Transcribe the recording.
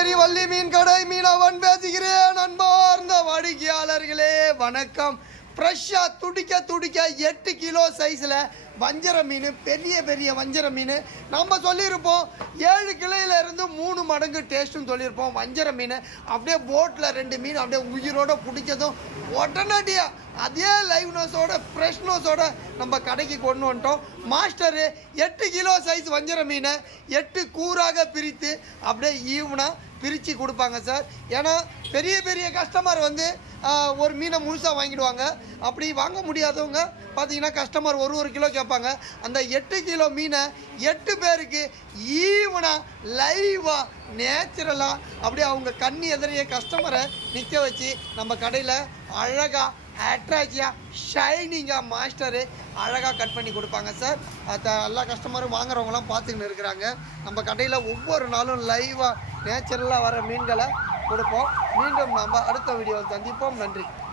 புதுச்சேரி வள்ளி மீன் கடை மீனவன் பேசுகிறேன். அன்பார்ந்த வாடிக்கையாளர்களே வணக்கம். ஃப்ரெஷ்ஷாக துடிக்க 8 கிலோ சைஸில் வஞ்சர மீன், பெரிய பெரிய வஞ்சர மீன். நம்ம சொல்லியிருப்போம் 7 கிலோயிலேருந்து 3 மடங்கு டேஸ்ட்டுன்னு சொல்லியிருப்போம். வஞ்சர மீன் அப்படியே போட்டில் 2 மீன் அப்படியே உயிரோடு பிடிச்சதும் உடனடியாக அதே லைவ்னஸோட ஃப்ரெஷ்னஸோட நம்ம கடைக்கு கொண்டு வந்துட்டோம். மாஸ்டரு 8 கிலோ சைஸ் வஞ்சர மீனை 8 கூறாக பிரித்து அப்படியே ஈவனாக பிரித்து கொடுப்பாங்க சார். ஏன்னா பெரிய பெரிய கஸ்டமர் வந்து ஒரு மீனை முழுசாக வாங்கிடுவாங்க. அப்படி வாங்க முடியாதவங்க பார்த்தீங்கன்னா கஸ்டமர் ஒரு கிலோ கேட்பாங்க. அந்த 8 கிலோ மீனை 8 பேருக்கு ஈவனாக லைவாக நேச்சுரலாக அப்படியே அவங்க கண்ணி எதிரையே கஸ்டமரை நிற்க வச்சு நம்ம கடையில் அழகாக அட்ராக்டிவாக ஷைனிங்காக மாஸ்டரு அழகாக கட் பண்ணி கொடுப்பாங்க சார். எல்லா கஸ்டமரும் வாங்குறவங்களாம் பார்த்துக்கின்னு இருக்கிறாங்க. நம்ம கடையில் ஒவ்வொரு நாளும் லைவாக நேச்சுரலாக வர மீன்களை கொடுப்போம். மீண்டும் நம்ம அடுத்த வீடியோவில் சந்திப்போம். நன்றி.